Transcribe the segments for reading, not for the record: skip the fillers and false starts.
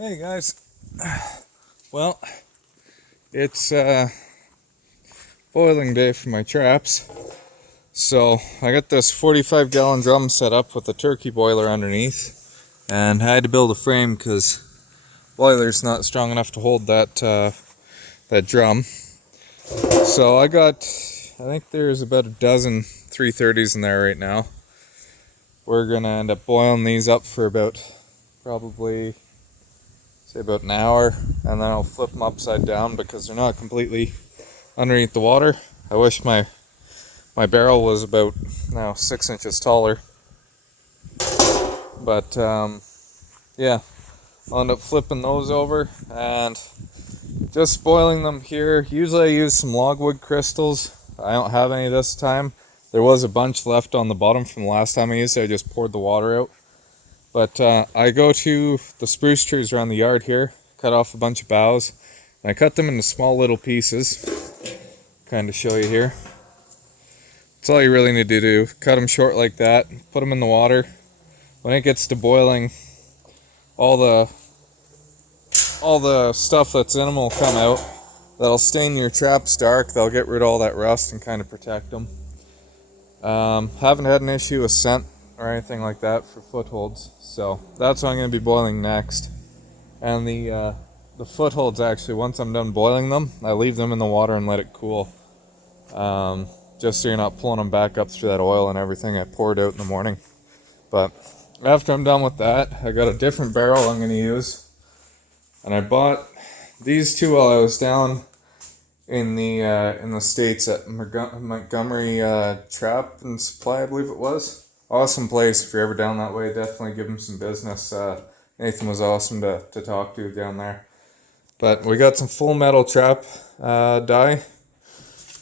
Hey guys, well, it's boiling day for my traps, so I got this 45-gallon drum set up with a turkey boiler underneath, and I had to build a frame because boiler's not strong enough to hold that drum. So I think there's about a dozen 330s in there right now. We're gonna end up boiling these up for about probably say about an hour, and then I'll flip them upside down because they're not completely underneath the water. I wish my barrel was about now 6 inches taller, but yeah, I'll end up flipping those over and just boiling them here. Usually I use some logwood crystals. I don't have any this time. There was a bunch left on the bottom from the last time I used it. I just poured the water out. But I go to the spruce trees around the yard here, cut off a bunch of boughs, and I cut them into small little pieces. Kind of show you here. That's all you really need to do. Cut them short like that, put them in the water. When it gets to boiling, all the stuff that's in them will come out. That'll stain your traps dark. They'll get rid of all that rust and kind of protect them. Haven't had an issue with scent or anything like that for footholds, so that's what I'm going to be boiling next. And the footholds, actually, once I'm done boiling them, I leave them in the water and let it cool, just so you're not pulling them back up through that oil and everything I poured out in the morning. But after I'm done with that, I got a different barrel I'm going to use, and I bought these two while I was down in the States at Montgomery Trap and Supply, I believe it was. Awesome place. If you're ever down that way, definitely give them some business. Nathan was awesome to talk to down there. But we got some full metal trap dye,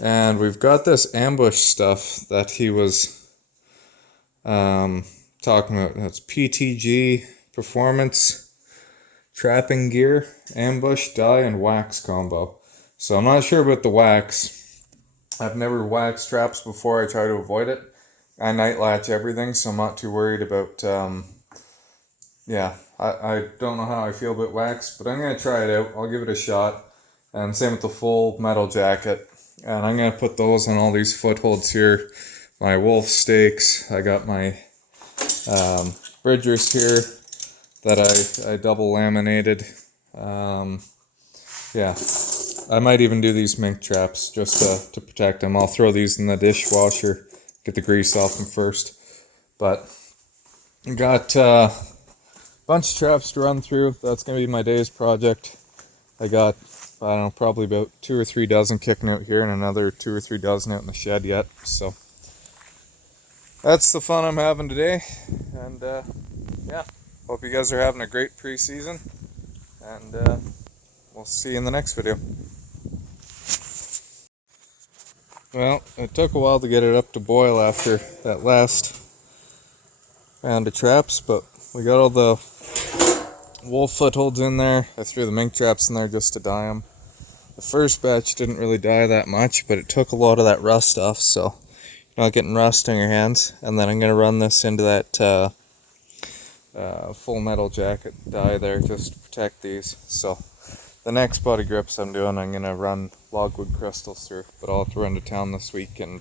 and we've got this ambush stuff that he was talking about. That's PTG Performance Trapping Gear, ambush dye, and wax combo. So I'm not sure about the wax. I've never waxed traps before. I try to avoid it. I night latch everything, so I'm not too worried about, I don't know how I feel about wax, but I'm going to try it out. I'll give it a shot. And same with the full metal jacket. And I'm going to put those on all these footholds here. My wolf stakes. I got my bridgers here that I double laminated. I might even do these mink traps just to protect them. I'll throw these in the dishwasher. Get the grease off them first. But got a bunch of traps to run through. That's going to be my day's project. I got, I don't know, probably about 2 or 3 dozen kicking out here and another 2 or 3 dozen out in the shed yet. So that's the fun I'm having today. And hope you guys are having a great preseason. And we'll see you in the next video. Well, it took a while to get it up to boil after that last round of traps, but we got all the wolf footholds in there. I threw the mink traps in there just to dye them. The first batch didn't really dye that much, but it took a lot of that rust off, so you're not getting rust on your hands. And then I'm going to run this into that full metal jacket dye there just to protect these. So the next body grips I'm doing, I'm going to run logwood crystals through, but I'll have to run to town this week and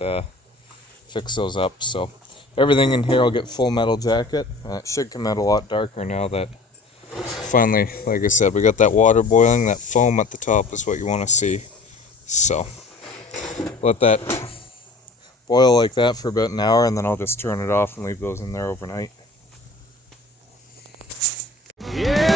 fix those up. So everything in here will get full metal jacket, and it should come out a lot darker now that finally, like I said, we got that water boiling. That foam at the top is what you want to see. So let that boil like that for about an hour, and then I'll just turn it off and leave those in there overnight. Yeah!